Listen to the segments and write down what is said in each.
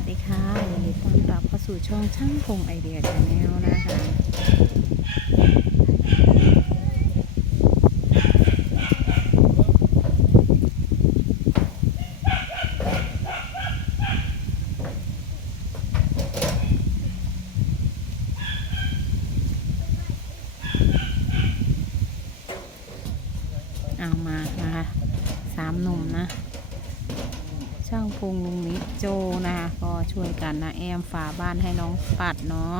วัสดีค่ะยินดีต้อนรับเข้าสู่ช่องช่างพงไอเดียชาแนลนะคะเอามานะคะสามหนุ่มนะ ช่างพงลุงนิโจนะคะ ช่วยกันนะแอมฝาบ้านให้น้องปัดเนาะ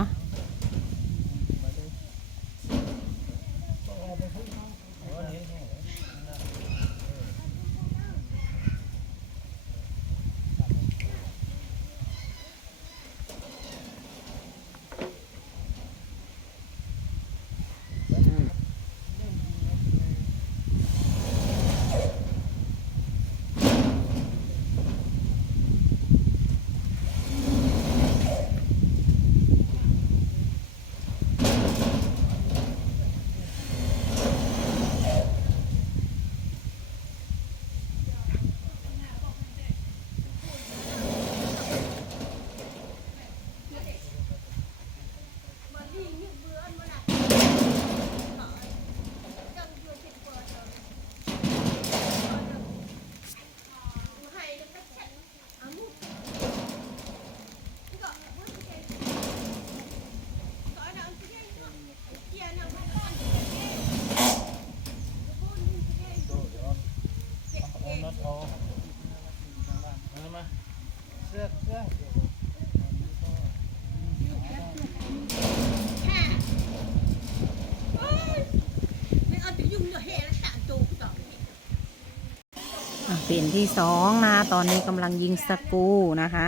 ปลี่ยนที่สองนะ ตอนนี้กำลังยิงสกูนะคะ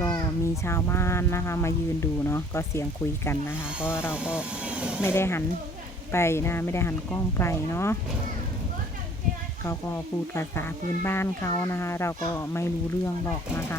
ก็มีชาวบ้านนะคะ มายืนดูเนาะก็เสียงคุยกันนะคะ ก็เราก็ไม่ได้หันไปนะ ไม่ได้หันกล้องไปเนาะเขาก็พูดภาษาพื้นบ้านเขานะคะ เราก็ไม่รู้เรื่องหรอกนะคะ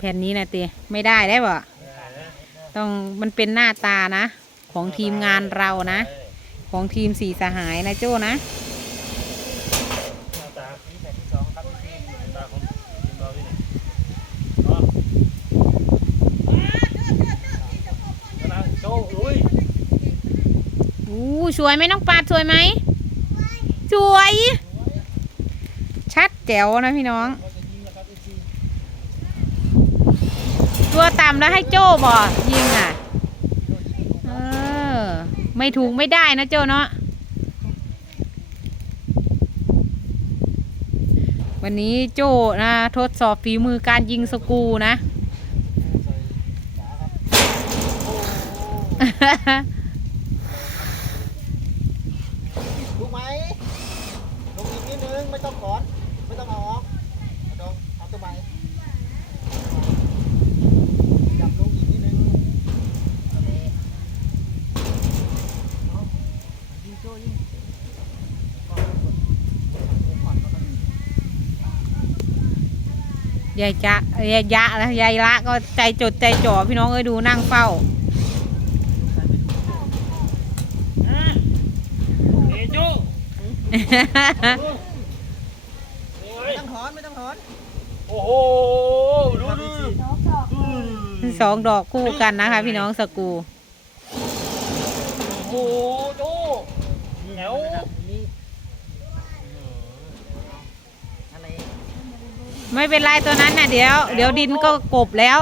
แผ่นนี้นะเตไม่ได้ได้บ่ต้องมันเป็นหน้าตานะ ของทีมงานเรานะ ของทีมสีสหายนะโจ้นะตาที่แผ่นที่สองครับที่ตาของทีมเราพี่นี่กำลังโจ้ลุยอู้สวยไหมน้องปาดสวยไหมสวย ชัดแจ๋วนะพี่น้อง เราจะยิงแล้วครับอีกที ตัวต่ำแล้วให้โจ้บ่ยิงอะ เออ ไม่ถูกไม่ได้นะโจ้เนาะ วันนี้โจ้นะทดสอบฝีมือการยิงสกูนะ รู้ไหมลงอีกนิดนึงไม่ต้องถอน ไม่ต้องเอาออกเอาตรงเอาตัวใหม่จับลงอีกนิดนึงโอเคเอายิงโจ้ยิงก่อนก่อนก่อนก่อน ยายจะยายยะนะยายละก็ใจจดใจจ่อพี่น้องเอ้ยดูนั่งเฝ้าเฮ้ยโจ้ไม่ต้องถอนไม่ต้องถอนโอ้โหดูดิสองดอกคู่กันนะคะ พี่น้องสกูรู โอ้โหโจ้แถว นี่อะไร ไม่เป็นไรตัวนั้นน่ะเดี๋ยว เดี๋ยวดินก็กบแล้ว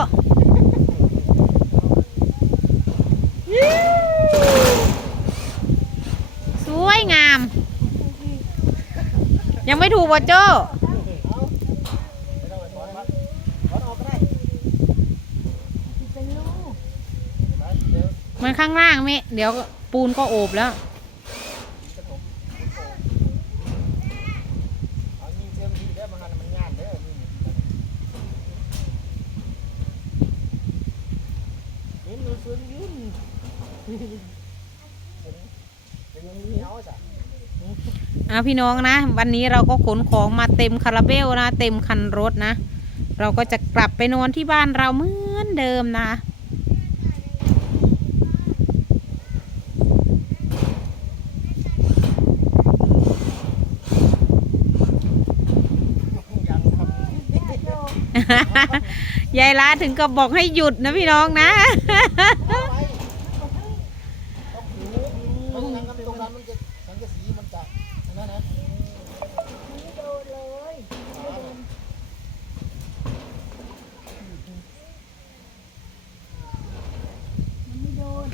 สวยงาม ยังไม่ถูกบ่โจ้ไม่ต้อลเดี๋ยวมันข้างล่างมิเดี๋ยวปูนก็โอบแล้ว จะผมเอายิงเชื่อมยิงได้บางอันมันงานเด้อ นี่นี่ดูสวนยืนเป็นเอะพี่น้องนะ วันนี้เราก็ขนของมาเต็มคาราเบลนะ เต็มคันรถนะ เราก็จะกลับไปนอนที่บ้านเราเหมือนเดิมนะ ยังครับ ยายล้าถึงกับบอกให้หยุดนะพี่น้องนะเอาไว้ต้องถูเพราะฉะนั้นตรงนั้นมันจะสังกะสีมันจะอันนั่นนะ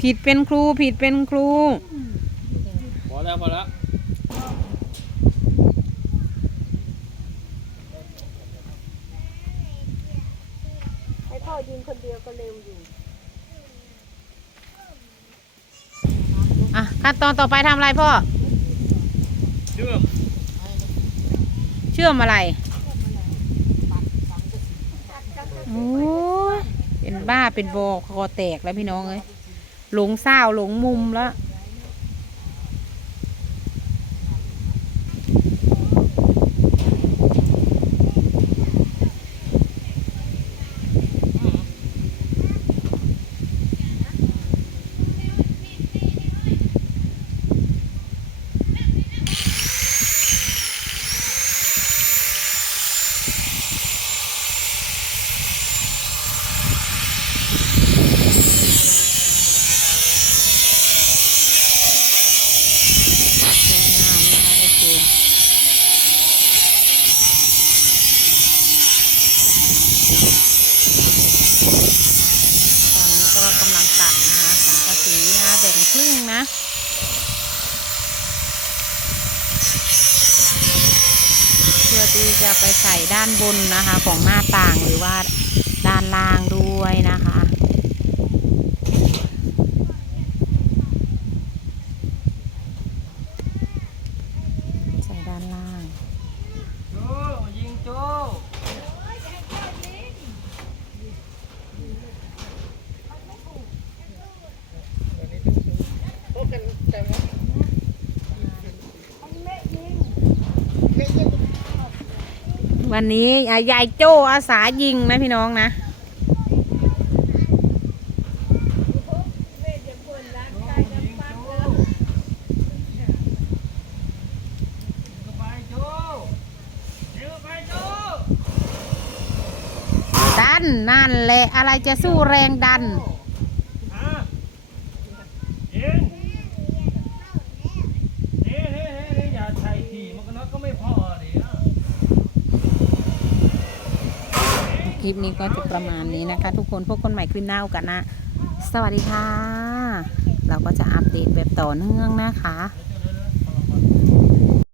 ผิดเป็นครูผิดเป็นครูพอแล้วพอแล้ว ให้พ่อยิงคนเดียวก็เร็วอยู่อะขั้นตอนต่อไปทำอะไรพ่อ เชื่อมเชื่อมอะไร โอ้ยเป็นบ้าเป็นบอคอแตกแล้วพี่น้องเอ้ยหลงเศร้าหลงมุมแล้ว สวยงามนะคะโอเคตอนนี้ก็กำลังตัดนะคะสังกะสีนะแบ่ง ครึ่งนะ เพื่อที่จะไปใส่ด้านบนนะคะของหน้าต่างหรือว่าด้านล่างด้วยนะคะ ใส่ด้านล่าง โจ้ยิงโจ้ พบกันแต่ว่าเละยิ่ง วันนี้ยายโจ้อาสายิงนะพี่น้องนะ ดันนั่นแหละอะไรจะสู้แรงดัน ฮะยิงเฮ้เฮ้เฮ้เฮ้อย่าใส่ทีมันก็น็อตก็ไม่พอดิอะ ค ลิปนี้ก็จะประมาณนี้นะคะ ทุกคนพบกันใหม่คลิปหน้ากันนะ สวัสดีค่ะ เราก็จะอัปเดตแบบต่อเนื่องนะคะ